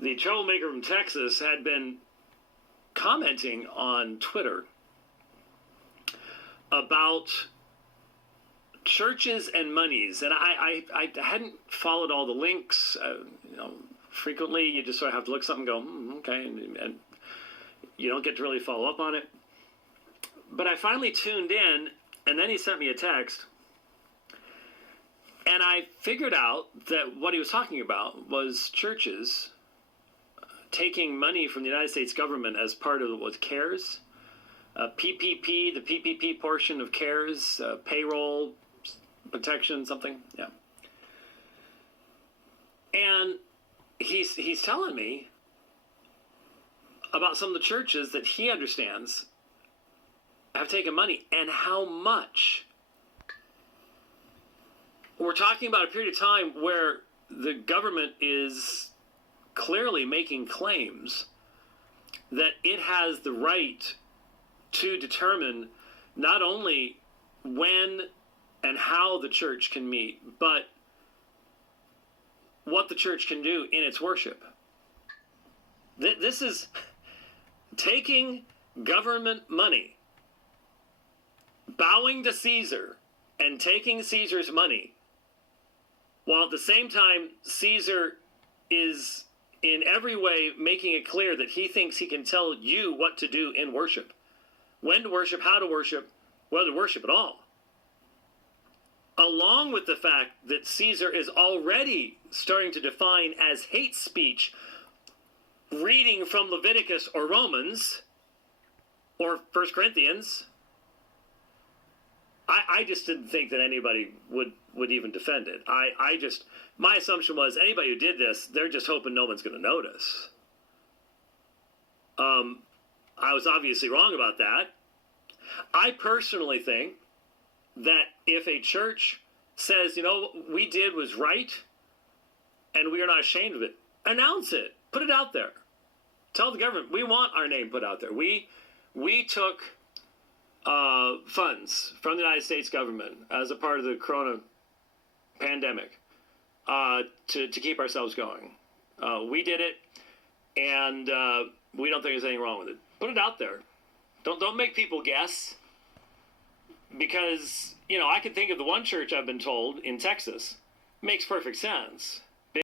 the troublemaker from Texas had been commenting on Twitter about churches and monies, and I hadn't followed all the links. Frequently you just sort of have to look something and go, okay, and you don't get to really follow up on it. But I finally tuned in, and then he sent me a text, and I figured out that what he was talking about was churches taking money from the United States government as part of what CARES, PPP, the PPP portion of CARES, payroll protection, something, yeah. And he's telling me about some of the churches that he understands have taken money and how much. We're talking about a period of time where the government is clearly making claims that it has the right to determine not only when and how the church can meet, but what the church can do in its worship. This is taking government money, bowing to Caesar, and taking Caesar's money, while at the same time Caesar is in every way making it clear that he thinks he can tell you what to do in worship, when to worship, how to worship, whether to worship at all. Along with the fact that Caesar is already starting to define as hate speech reading from Leviticus or Romans or 1 Corinthians. I just didn't think that anybody would even defend it. My assumption was anybody who did this, they're just hoping no one's going to notice. I was obviously wrong about that. I personally think that if a church says, what we did was right, and we are not ashamed of it, announce it. Put it out there. Tell the government, we want our name put out there. We took funds from the United States government as a part of the corona pandemic to keep ourselves going. We did it, and we don't think there's anything wrong with it. Put it out there. Don't make people guess. Because, I can think of the one church I've been told in Texas. Makes perfect sense.